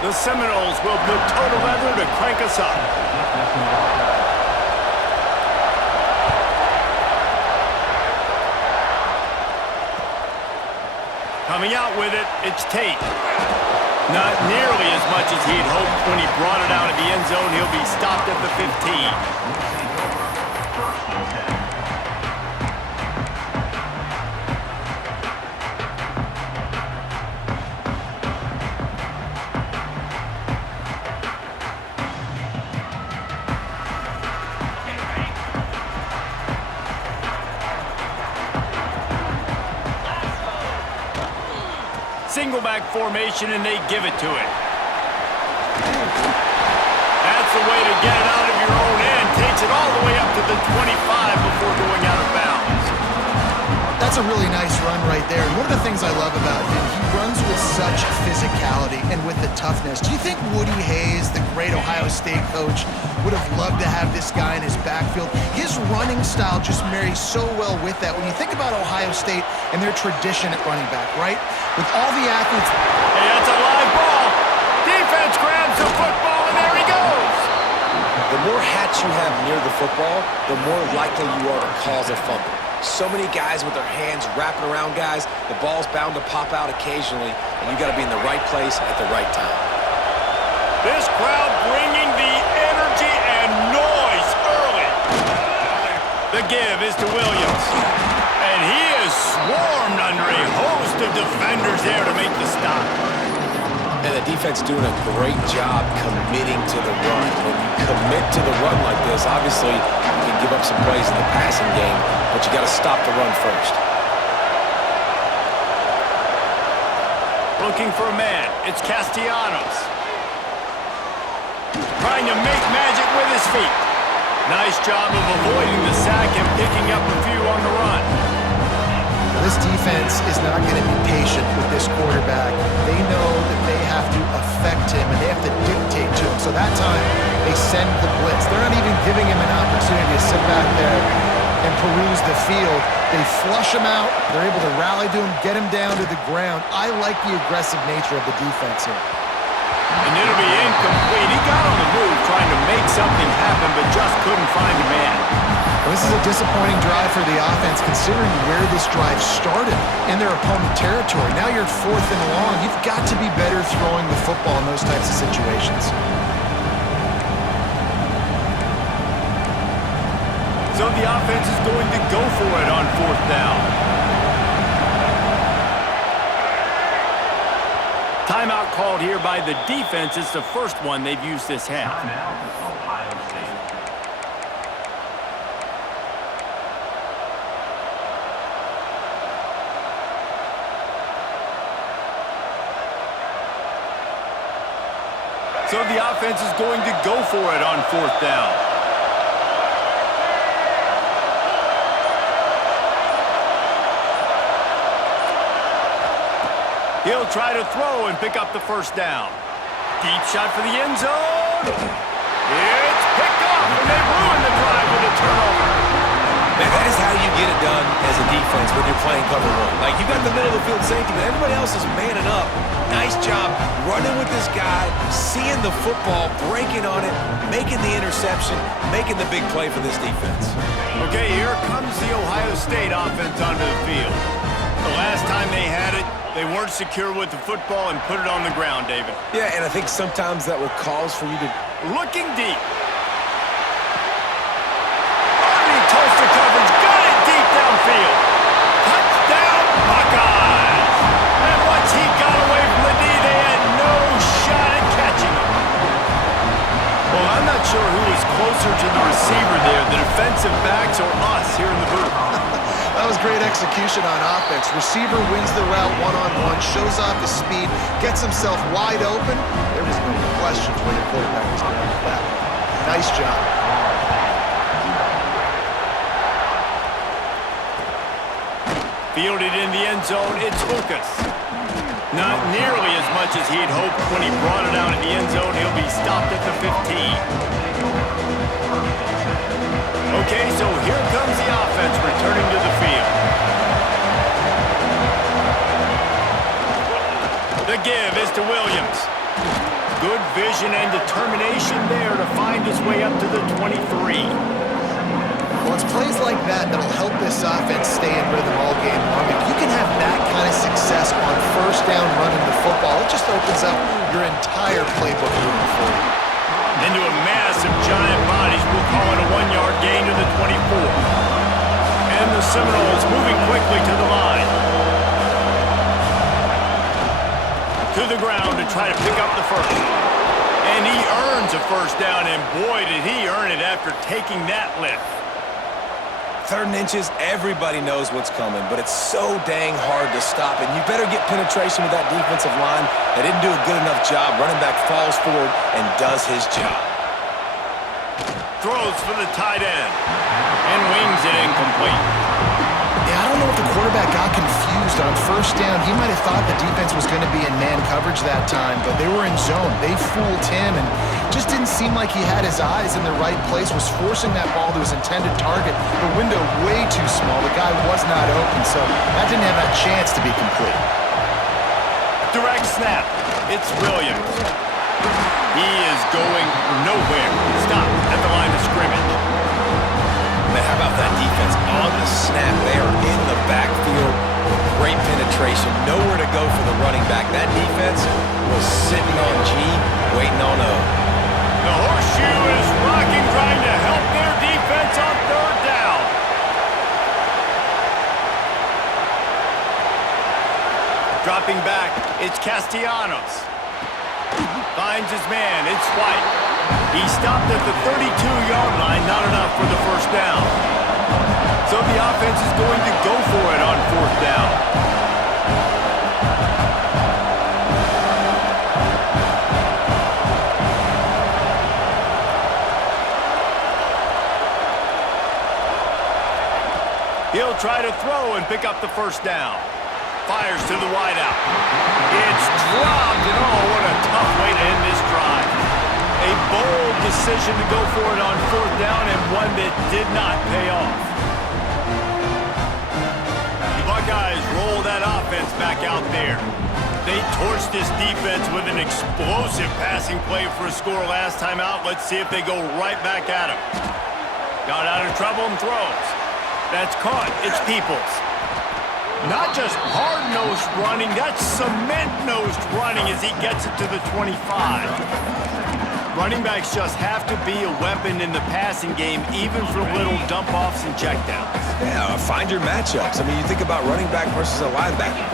The Seminoles will put total leather to crank us up. Coming out with it, it's Tate. Not nearly as much as he'd hoped when he brought it out of the end zone. He'll be stopped at the 15. Single back formation, and they give it to it. That's the way to get it out of your own end. Takes it all the way up to the 25 before going out of bounds. That's a really nice run right there. And one of the things I love about him, he runs with such physicality and with the toughness. Do you think Woody Hayes, the great Ohio State coach, would have loved to have this guy in his backfield? His running style just marries so well with that. When you think about Ohio State and their tradition at running back, right? With all the athletes. Hey, that's a live ball. Defense grabs the football, and there he goes. The more hats you have near the football, the more likely you are to cause a fumble. So many guys with their hands wrapping around guys, the ball's bound to pop out occasionally, and you got to be in the right place at the right time. This crowd bringing the energy and noise early. The give is to Williams. And he is swarmed under a host of defenders there to make the stop. And the defense doing a great job committing to the run. When you commit to the run like this, obviously you can give up some plays in the passing game, but you got to stop the run first. Looking for a man. It's Castellanos. Trying to make magic with his feet. Nice job of avoiding the sack and picking up a few on the run. This defense is not going to be patient with this quarterback. They know that they have to affect him and they have to dictate to him. So that time, they send the blitz. They're not even giving him an opportunity to sit back there and peruse the field. They flush him out. They're able to rally to him, get him down to the ground. I like the aggressive nature of the defense here. And it'll be incomplete. He got on the move trying to make something happen, but just couldn't find a man. Well, this is a disappointing drive for the offense, considering where this drive started in their opponent territory. Now you're 4th and long. You've got to be better throwing the football in those types of situations. So the offense is going to go for it on 4th down. Timeout called here by the defense. It's the first one they've used this half. So the offense is going to go for it on 4th down. He'll try to throw and pick up the first down. Deep shot for the end zone. It's picked off, and they ruin the drive with a turnover. Man, that is how you get it done as a defense when you're playing cover one. Like, you got the middle of the field safety, but everybody else is manning up. Nice job running with this guy, seeing the football, breaking on it, making the interception, making the big play for this defense. Okay, here comes the Ohio State offense onto the field. The last time they had it, they weren't secure with the football and put it on the ground, David. Yeah, and I think sometimes that will cause for you to... Looking deep. Underneath Tulsa coverage, got it deep downfield. Touchdown, Buckeyes! And once he got away from the knee, they had no shot at catching him. Well, I'm not sure who was closer to the receiver there, the defensive backs or us here in the booth. That was great execution on offense. Receiver wins the route one-on-one, shows off his speed, gets himself wide open. There was no question where the quarterback was going with that. Nice job. Fielded in the end zone, it's Lucas. Not nearly as much as he'd hoped when he brought it out in the end zone. He'll be stopped at the 15. Okay, so here comes the offense returning to the field. The give is to Williams. good vision and determination there to find his way up to the 23. Well, it's plays like that that'll help this offense stay in rhythm all game long. If you can have that kind of success on first down running the football, it just opens up your entire playbook moving forward. Into a mass of giant bodies, we'll call it a 1-yard gain to the 24. And the Seminoles moving quickly to the line. To the ground to try to pick up the first. And he earns a first down, and boy, did he earn it after taking that lift. 3rd and inches, everybody knows what's coming, but it's so dang hard to stop, and you better get penetration with that defensive line. They didn't do a good enough job. Running back falls forward and does his job. Throws for the tight end and wings it incomplete. Yeah, I don't know if the quarterback got confused on first down. He might have thought the defense was going to be in man coverage that time, but they were in zone. They fooled him and just didn't seem like he had his eyes in the right place, was forcing that ball to his intended target. The window way too small. The guy was not open, so that didn't have that chance to be complete. Direct snap. It's Williams. He is going nowhere. Stop at the line of scrimmage. Man, how about that defense on the snap? They are in the backfield with great penetration. Nowhere to go for the running back. That defense was sitting on G, waiting on O. The horseshoe is rocking, trying to help their defense on 3rd down. Dropping back, it's Castellanos. Finds his man, it's White. He stopped at the 32-yard line, not enough for the first down. So the offense is going to go for it on 4th down. He'll try to throw and pick up the first down. Fires to the wideout. It's dropped, and oh, what a tough way to end this drive. A bold decision to go for it on 4th down, and one that did not pay off. The Buckeyes roll that offense back out there. They torched this defense with an explosive passing play for a score last time out. Let's see if they go right back at him. Got out of trouble and throws. That's caught. It's Peoples. Not just hard-nosed running, that's cement-nosed running as he gets it to the 25. Running backs just have to be a weapon in the passing game, even for little dump-offs and checkdowns. Yeah, find your matchups. I mean, you think about running back versus a linebacker.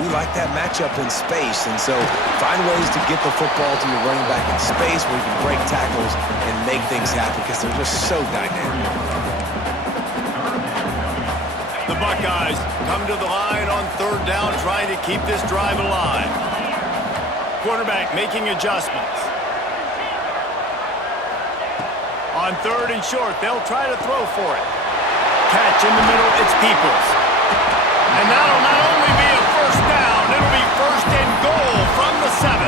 We like that matchup in space, and so find ways to get the football to your running back in space where you can break tackles and make things happen because they're just so dynamic. The Buckeyes come to the line on 3rd down, trying to keep this drive alive. Quarterback making adjustments. On 3rd and short, they'll try to throw for it. Catch in the middle, it's Peoples. And that'll not only be a first down, it'll be 1st and goal from the 7.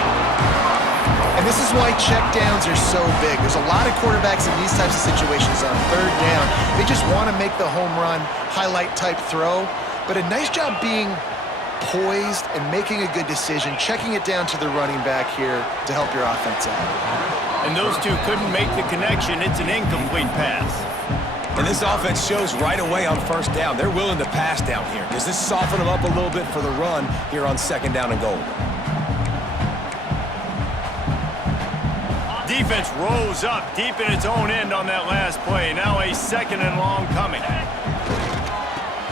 And this is why checkdowns are so big. There's a lot of quarterbacks in these types of situations on 3rd down. They just want to make the home run, highlight-type throw. But a nice job being poised and making a good decision, checking it down to the running back here to help your offense out. And those two couldn't make the connection. It's an incomplete pass. And this offense shows right away on 1st down. They're willing to pass down here. Does this soften them up a little bit for the run here on 2nd down and goal? Defense rose up deep in its own end on that last play. Now a 2nd and long coming.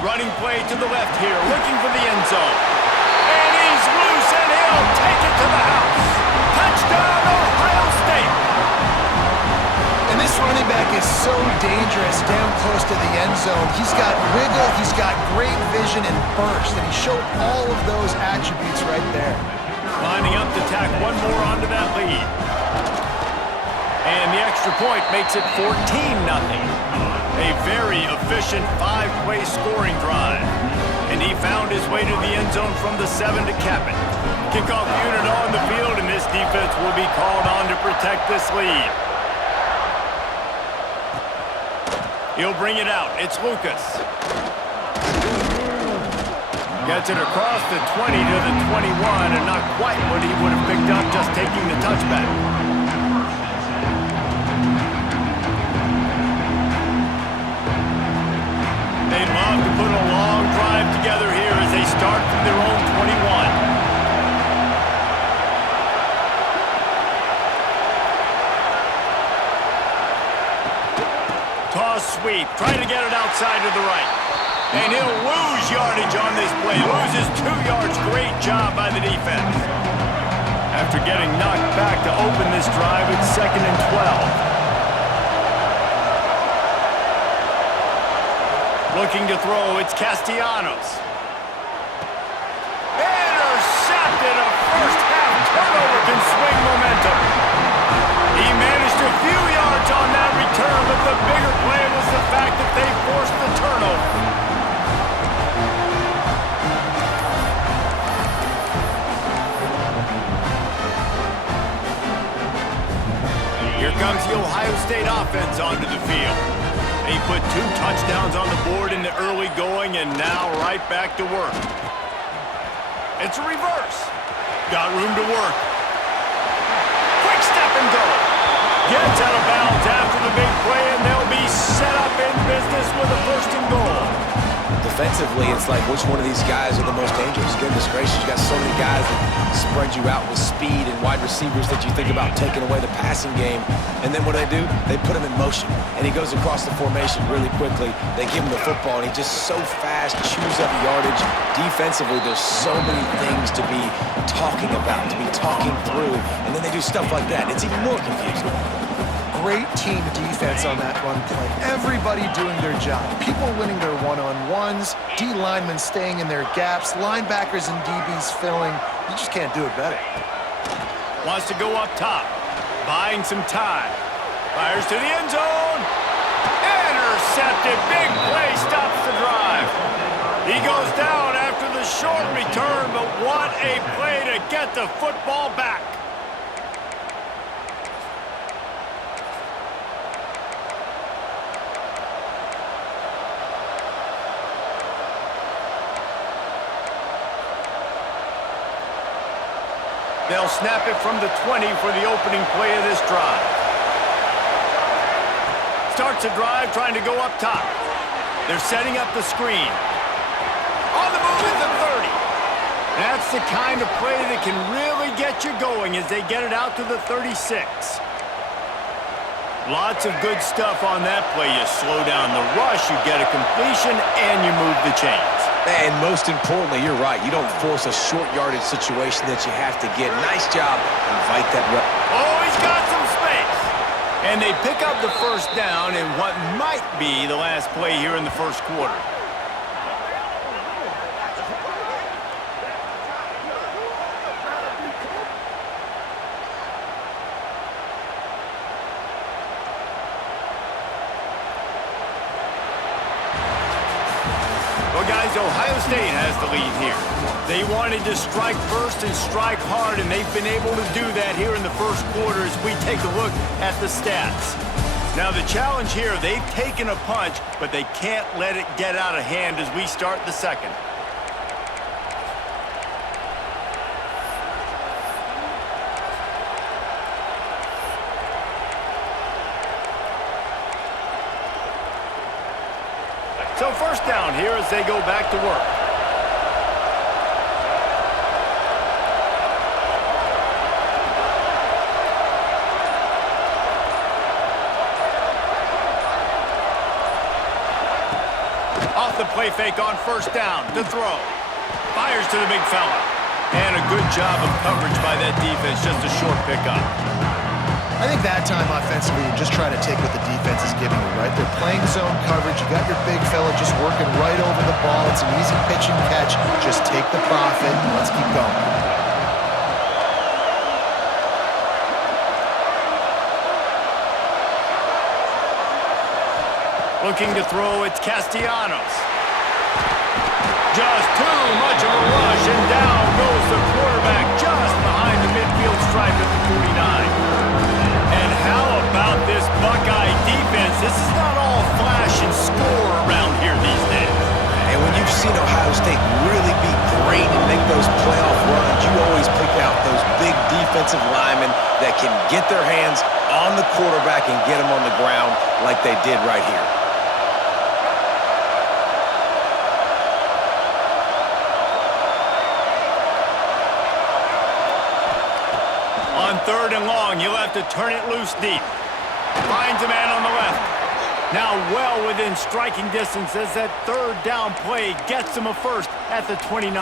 Running play to the left here, looking for the end zone. And he's loose, and he'll take it to the house. Touchdown, Ohio State. And this running back is so dangerous down close to the end zone. He's got wiggle, he's got great vision and burst, and he showed all of those attributes right there. Lining up to tack one more onto that lead. And the extra point makes it 14-0. A very efficient 5-play scoring drive. And he found his way to the end zone from the 7 to cap it. Kickoff unit on the field, and this defense will be called on to protect this lead. He'll bring it out. It's Lucas. Gets it across the 20 to the 21, and not quite what he would have picked up just taking the touchback. deep, trying to get it outside to the right. And he'll lose yardage on this play. Loses 2 yards. Great job by the defense. After getting knocked back to open this drive, it's 2nd and 12. Looking to throw, it's Castellanos. Intercepted. A first-half turnover can swing momentum. He managed a few yards on that return, but the bigger play was the fact that they forced the turnover. Here comes the Ohio State offense onto the field. They put 2 touchdowns on the board in the early going and now right back to work. It's a reverse. Got room to work. Quick step and go. Gets out of bounds after the big play, and they'll be set up in business with a 1st and goal. Defensively, it's like which one of these guys are the most dangerous? Goodness gracious, you got so many guys that spread you out with speed and wide receivers that you think about taking away the passing game. And then what do? They put him in motion, and he goes across the formation really quickly. They give him the football, and he just so fast, chews up yardage. Defensively, there's so many things to be talking about, to be talking through, and then they do stuff like that. It's even more confusing. Great team defense on that run play. Everybody doing their job. People winning their one-on-ones, D linemen staying in their gaps, linebackers and DBs filling. You just can't do it better. Wants to go up top, buying some time. Fires to the end zone. Intercepted. Big play stops the drive. He goes down after the short return, but what a play to get the football back. They'll snap it from the 20 for the opening play of this drive. Starts a drive trying to go up top. They're setting up the screen. On the move at the 30. That's the kind of play that can really get you going as they get it out to the 36. Lots of good stuff on that play. You slow down the rush, you get a completion, and you move the chains. And most importantly, you're right. You don't force a short yardage situation that you have to get. Nice job. Invite that rep. Oh, he's got some space. And they pick up the 1st down in what might be the last play here in the 1st quarter. Guys, Ohio State has the lead here. They wanted to strike first and strike hard, and they've been able to do that here in the 1st quarter as we take a look at the stats. Now, the challenge here, they've taken a punch, but they can't let it get out of hand as we start the 2nd. So 1st down here as they go back to work. Off the play fake on 1st down to throw. Fires to the big fella. And a good job of coverage by that defense, just a short pickup. I think that time offensively, you're just trying to take what the defense is giving you, right? They're playing zone coverage. You got your big fella just working right over the ball. It's an easy pitch and catch. Just take the profit and let's keep going. Looking to throw, it's Castellanos. Just too much of a rush, and down goes the quarterback just behind the midfield stripe at the 49. And how about this Buckeye defense? This is not all flash and score around here these days. And when you've seen Ohio State really be great and make those playoff runs, you always pick out those big defensive linemen that can get their hands on the quarterback and get him on the ground like they did right here. On 3rd and long, you'll have to turn it loose deep. Finds a man on the left. Now well within striking distance as that third down play gets him a first at the 29.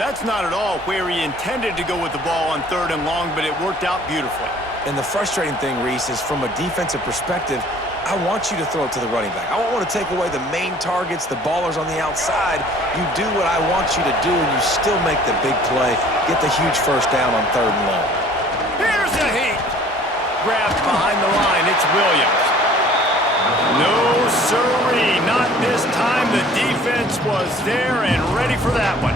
That's not at all where he intended to go with the ball on 3rd and long, but it worked out beautifully. And the frustrating thing, Reese, is from a defensive perspective, I want you to throw it to the running back. I don't want to take away the main targets, the ballers on the outside. You do what I want you to do, and you still make the big play, get the huge first down on 3rd and long. Here's a heat. Grabbed behind the line. It's Williams. No, sirree. Not this time. The defense was there and ready for that one.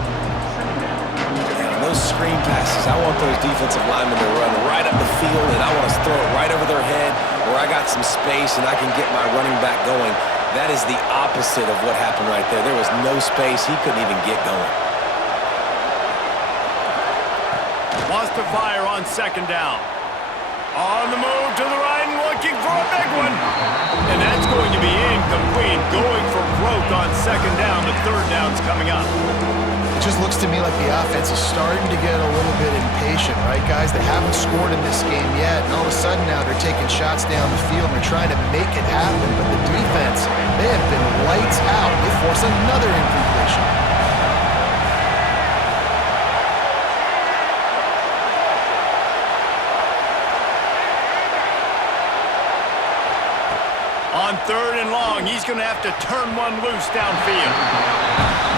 And those screen passes, I want those defensive linemen to run right up the field, and I want to throw it right over their head where I got some space and I can get my running back going. That is the opposite of what happened right there. There was no space. He couldn't even get going. Wants to fire on 2nd down. On the move to the right and looking for a big one. And that's going to be incomplete. Going for broke on 2nd down. The 3rd down's coming up. It just looks to me like the offense is starting to get a little bit impatient, right, guys? They haven't scored in this game yet, and all of a sudden now they're taking shots down the field and they're trying to make it happen. But the defense, they have been lights out. They force another incompletion. On 3rd and long, he's going to have to turn one loose downfield.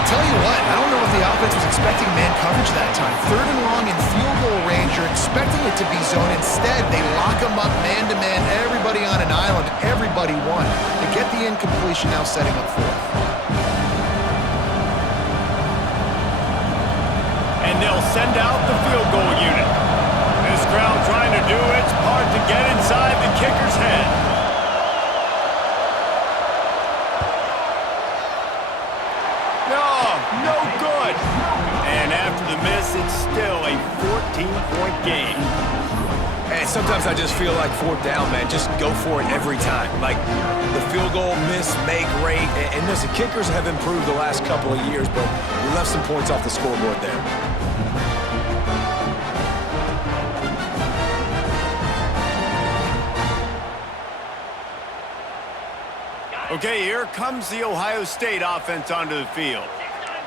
Tell you what, I don't know if the offense was expecting man coverage that time. 3rd and long in field goal range, you're expecting it to be zone. Instead, they lock them up man-to-man, everybody on an island, everybody won. They get the incompletion, now setting up 4th. And they'll send out the field goal unit. This crowd trying to do its part to get inside the kicker's head. No good. And after the miss, it's still a 14-point game. And sometimes I just feel like 4th down, man. Just go for it every time. Like the field goal miss, make rate. And listen, kickers have improved the last couple of years, but we left some points off the scoreboard there. Okay, here comes the Ohio State offense onto the field.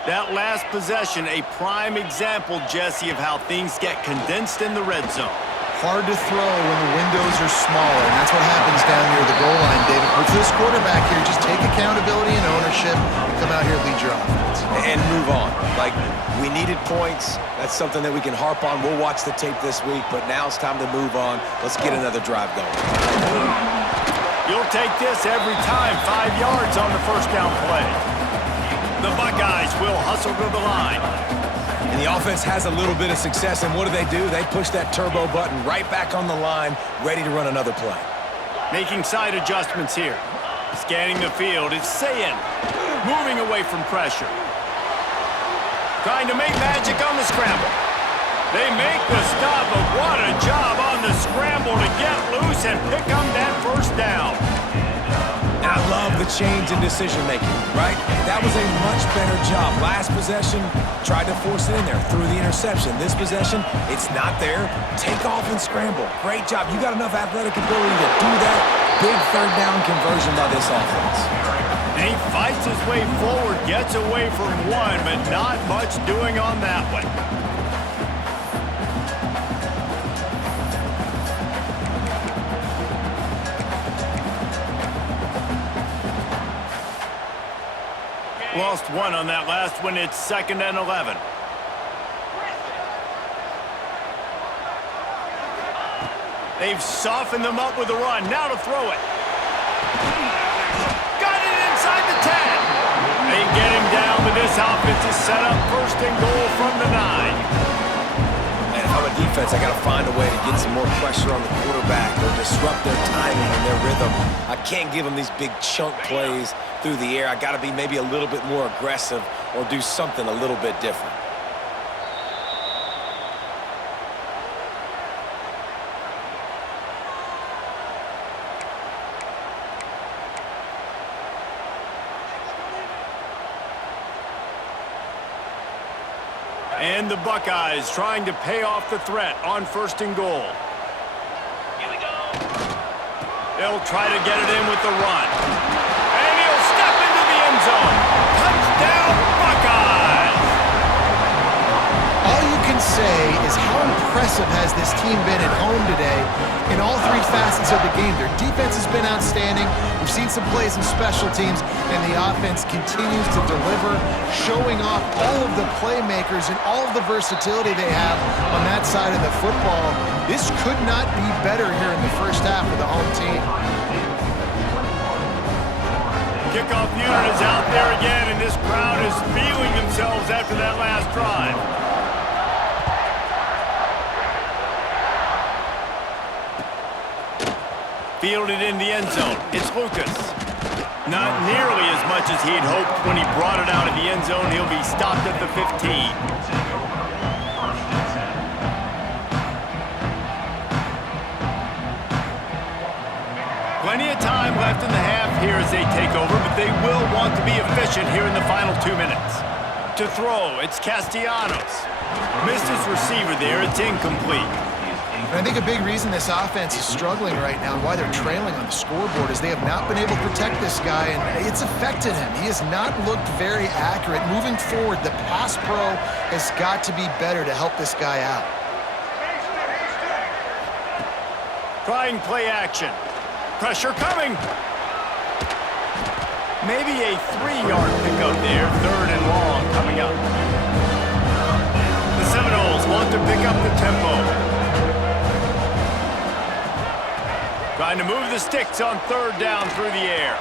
That last possession, a prime example, Jesse, of how things get condensed in the red zone. Hard to throw when the windows are smaller, and that's what happens down near the goal line, David. But for this quarterback here, just take accountability and ownership and come out here and lead your offense. And move on. Like, we needed points. That's something that we can harp on. We'll watch the tape this week, but now it's time to move on. Let's get another drive going. You'll take this every time. 5 yards on the first down play. The Buckeyes will hustle to the line. And the offense has a little bit of success, and what do? They push that turbo button right back on the line, ready to run another play. Making side adjustments here. Scanning the field, it's Sayin. Moving away from pressure. Trying to make magic on the scramble. They make the stop, but what a job on the scramble to get loose and pick up that first down. And I love the change in decision-making, right? That was a much better job. Last possession, tried to force it in there, threw the interception. This possession, it's not there. Take off and scramble. Great job. You got enough athletic ability to do that. Big 3rd down conversion by this offense. And he fights his way forward, gets away from one, but not much doing on that one. Lost one on that last one. It's 2nd and 11. They've softened them up with a run. Now to throw it. Got it inside the 10. They get him down, but this offense is set up 1st and goal from the 9. And if I'm a defense, I got to find a way to get some more pressure on the quarterback or disrupt their timing and their rhythm. I can't give them these big chunk plays through the air. I got to be maybe a little bit more aggressive or do something a little bit different. And the Buckeyes trying to pay off the threat on 1st and goal. They'll try to get it in with the run. And he'll step into the end zone. Touchdown, Buckeyes! All you can say is how impressive has this team been at home today in all three facets of the game. Their defense has been outstanding. We've seen some plays in special teams, and the offense continues to deliver, showing off all of the playmakers and all of the versatility they have on that side of the football. This could not be better here in the first half of the home team. Kickoff unit is out there again, and this crowd is feeling themselves after that last drive. Fielded in the end zone. It's Lucas. Not nearly as much as he'd hoped when he brought it out of the end zone. He'll be stopped at the 15. Plenty of time left in the half here as they take over, but they will want to be efficient here in the final 2 minutes. To throw, it's Castellanos. Missed his receiver there. It's incomplete. And I think a big reason this offense is struggling right now and why they're trailing on the scoreboard is they have not been able to protect this guy, and it's affected him. He has not looked very accurate. Moving forward, the pass pro has got to be better to help this guy out. Trying play action. Pressure coming. Maybe a 3-yard pickup there. 3rd and long coming up. The Seminoles want to pick up the tempo. Trying to move the sticks on 3rd down through the air.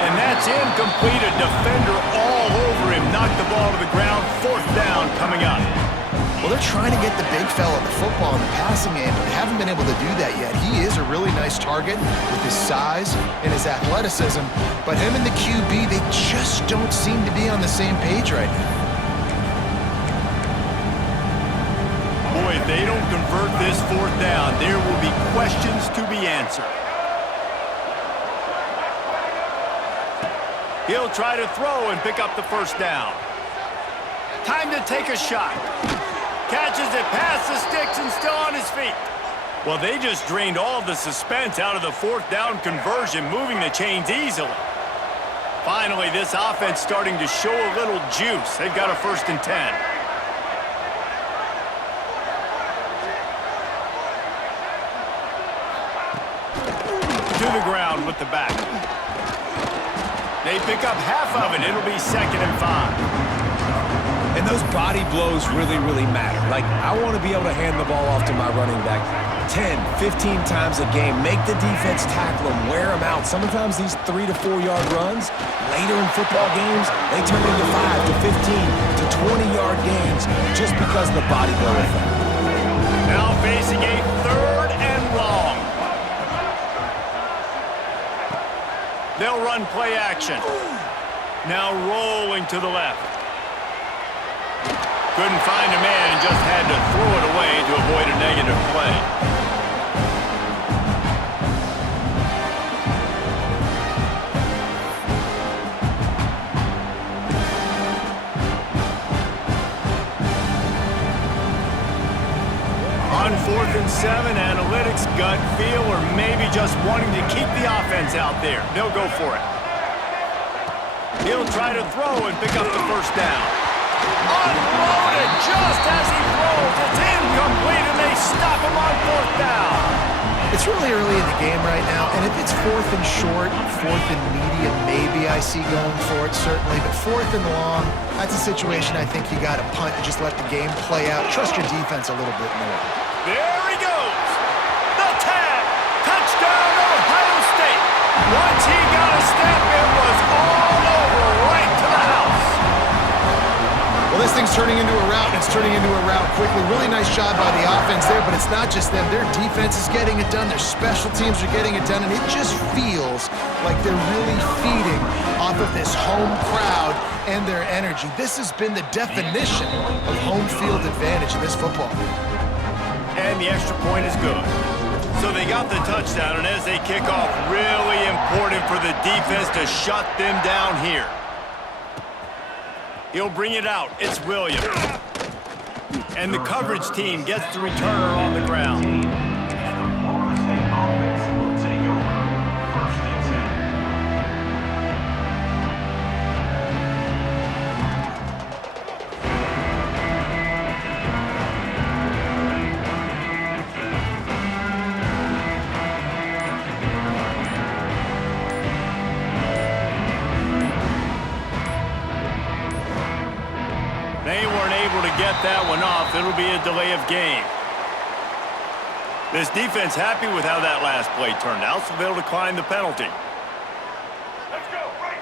And that's incomplete. A defender all over him. Knocked the ball to the ground. 4th down coming up. Well, they're trying to get the big fella the football in the passing game, but they haven't been able to do that yet. He is a really nice target with his size and his athleticism, but him and the QB, they just don't seem to be on the same page right now. Boy, if they don't convert this 4th down, there will be questions to be answered. He'll try to throw and pick up the 1st down. Time to take a shot. Catches it past the sticks and still on his feet. Well, they just drained all the suspense out of the 4th down conversion, moving the chains easily. Finally, this offense starting to show a little juice. They've got a 1st and 10. To the ground with the back. They pick up half of it. It'll be 2nd and 5. And those body blows really, really matter. Like, I want to be able to hand the ball off to my running back 10, 15 times a game. Make the defense tackle them, wear them out. Sometimes these 3 to 4 yard runs, later in football games, they turn into 5 to 15 to 20-yard gains just because of the body blow effect. Now facing a 3rd and long. They'll run play action. Now rolling to the left. Couldn't find a man and just had to throw it away to avoid a negative play. On 4th and 7, analytics, gut feel, or maybe just wanting to keep the offense out there. They'll go for it. He'll try to throw and pick up the 1st down. Unloaded just as he throws. It's incomplete, and they stop him on 4th down. It's really early in the game right now, and if it's 4th and short, 4th and medium, maybe I see going for it, certainly. But 4th and long, that's a situation I think you got to punt and just let the game play out. Trust your defense a little bit more. There he goes. The tag. Touchdown, Ohio State. Once he got a step, it was all over right to the house. Well, this thing's turning into a rout, and it's turning into a rout quickly. Really nice job by the offense there, but it's not just them. Their defense is getting it done. Their special teams are getting it done, and it just feels like they're really feeding off of this home crowd and their energy. This has been the definition of home field advantage in this football game. And the extra point is good. So they got the touchdown, and as they kick off, really important for the defense to shut them down here. He'll bring it out. It's Williams. And the coverage team gets the returner on the ground. get that one off. It'll be a delay of game. This defense happy with how that last play turned out, so they'll decline the penalty. Let's go, right.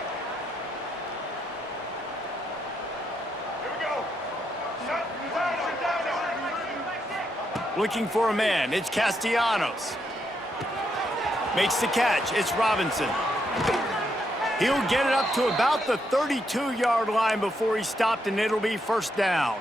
Here we go. Shut down. Looking for a man. It's Castellanos. Makes the catch. It's Robinson. He'll get it up to about the 32-yard line before he's stopped, and it'll be first down.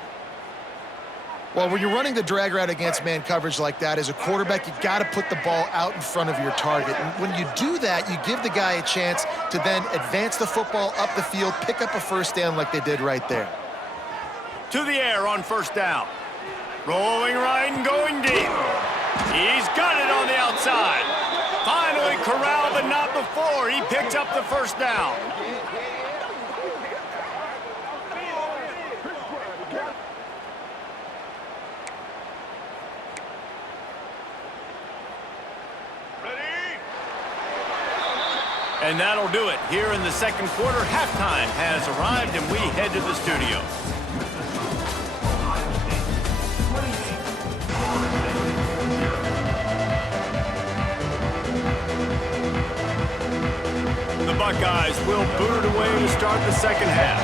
Well, when you're running the drag route against man coverage like that, as a quarterback, you got to put the ball out in front of your target. And when you do that, you give the guy a chance to then advance the football up the field, pick up a first down like they did right there. To the air on first down. Rolling right and going deep. He's got it on the outside. Finally corralled, but not before. He picks up the first down. And that'll do it. Here in the second quarter, halftime has arrived, and we head to the studio. The Buckeyes will boot it away to start the second half.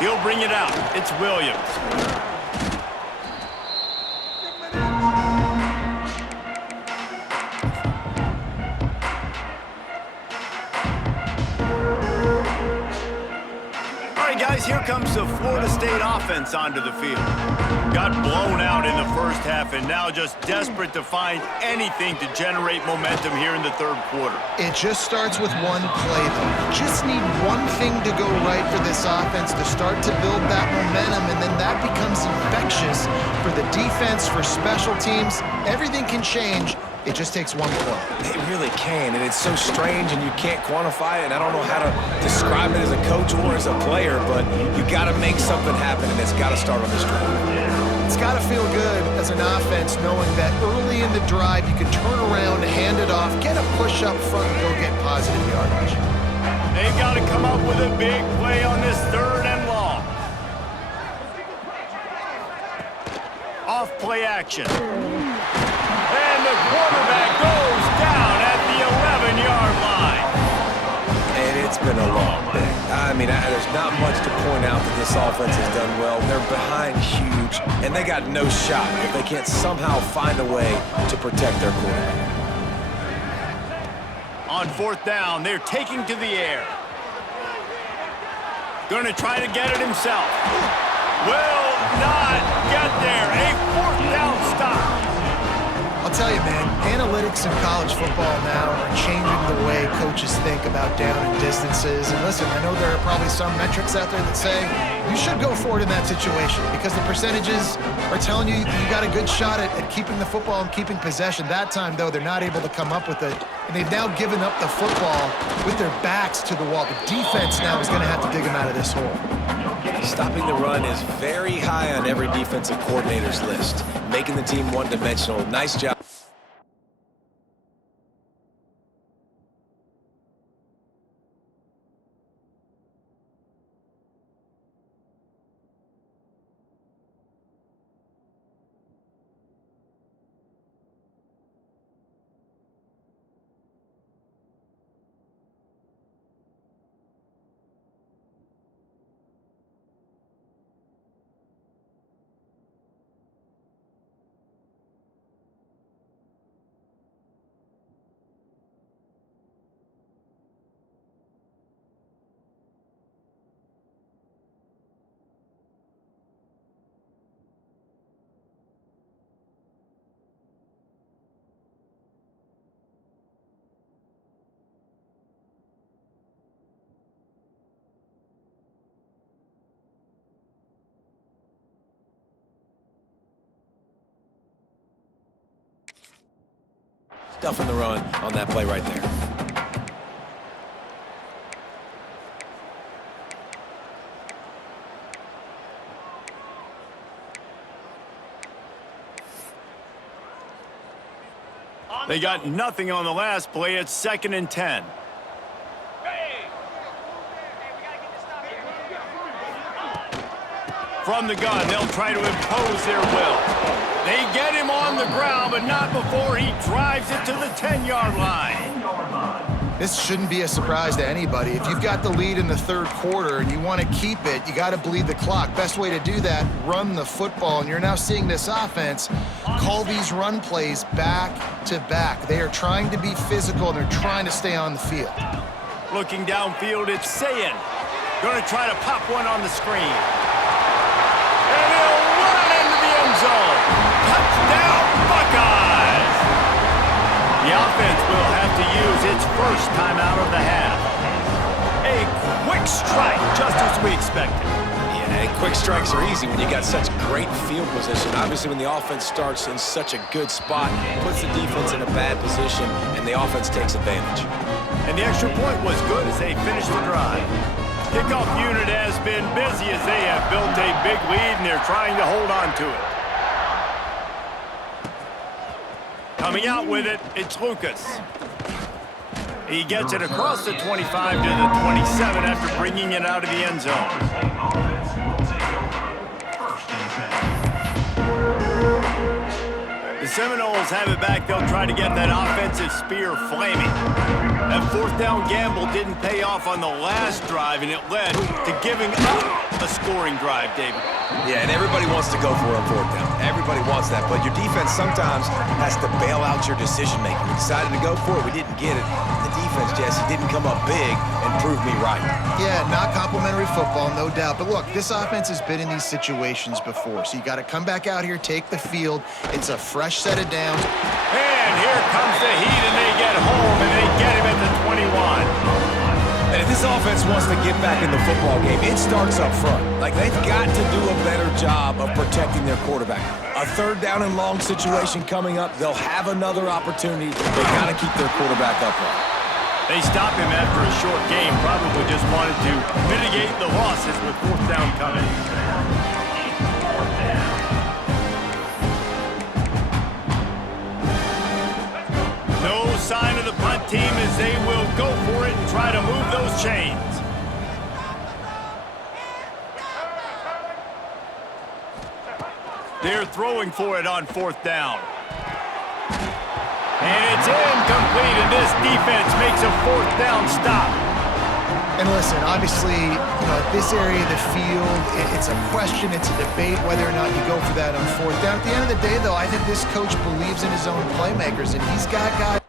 He'll bring it out. It's Williams. Here comes the Florida State offense onto the field. Got blown out in the first half and now just desperate to find anything to generate momentum here in the third quarter. It just starts with one play, though. You just need one thing to go right for this offense to start to build that momentum, and then that becomes infectious for the defense, for special teams. Everything can change. It just takes one play. It really can, and it's so strange, and you can't quantify it, and I don't know how to describe it as a coach or as a player, but you got to make something happen, and it's got to start on this drive. It's got to feel good as an offense knowing that early in the drive you can turn around, hand it off, get a push up front, and go get positive yardage. They've got to come up with a big play on this third and long. Off play action. And the quarterback goes down at the 11-yard line. And it's been a long day. I mean, there's not much to point out that this offense has done well. They're behind huge, and they got no shot if they can't somehow find a way to protect their quarterback. On fourth down, they're taking to the air. Going to try to get it himself. Will not get there. A fourth down stop. I'll tell you, man, analytics in college football now are changing the way coaches think about down and distances. And listen, I know there are probably some metrics out there that say you should go for it in that situation because the percentages are telling you you got a good shot at keeping the football and keeping possession. That time, though, they're not able to come up with it. And they've now given up the football with their backs to the wall. The defense now is going to have to dig them out of this hole. Stopping the run is very high on every defensive coordinator's list, making the team one-dimensional. Nice job. Stuffing the run on that play right there. On They got nothing on the last play. It's 2nd and 10. From the gun, they'll try to impose their will. They get him on the ground, but not before he drives it to the 10-yard line. This shouldn't be a surprise to anybody. If you've got the lead in the third quarter and you want to keep it, you got to bleed the clock. Best way to do that, run the football. And you're now seeing this offense call these run plays back to back. They are trying to be physical, and they're trying to stay on the field. Looking downfield, it's Sayin. Going to try to pop one on the screen. And he'll run into the end zone. Touchdown, Buckeyes! The offense will have to use its first timeout of the half. A quick strike, just as we expected. Yeah, and quick strikes are easy when you got such great field position. Obviously, when the offense starts in such a good spot, puts the defense in a bad position, and the offense takes advantage. And the extra point was good as they finished the drive. Kickoff unit has been busy as they have built a big lead, and they're trying to hold on to it. Coming out with it, it's Lucas. He gets it across the 25 to the 27 after bringing it out of the end zone. The Seminoles have it back. They'll try to get that offensive spear flaming. That 4th down gamble didn't pay off on the last drive, and it led to giving up a scoring drive, David. Yeah, and everybody wants to go for it on 4th down. Everybody wants that, but your defense sometimes has to bail out your decision-making. We decided to go for it. We didn't get it. The defense, Jesse, didn't come up big and prove me right. Yeah, not complimentary football, no doubt. But look, this offense has been in these situations before, so you got to come back out here, take the field. It's a fresh set of downs. And here comes the heat, and they get home, and they get him at the 21. And if this offense wants to get back in the football game, it starts up front. Like, they've got to do a better job of protecting their quarterback. A 3rd down and long situation coming up, they'll have another opportunity. They got to keep their quarterback upright. They stop him after a short game, probably just wanted to mitigate the losses with 4th down coming. No sign of the punt team as they will go for it and try to move those chains. They're throwing for it on 4th down. And it's incomplete, and this defense makes a 4th down stop. And listen, obviously, at this area of the field, it's a question, it's a debate whether or not you go for that on 4th down. At the end of the day, though, I think this coach believes in his own playmakers, and he's got guys.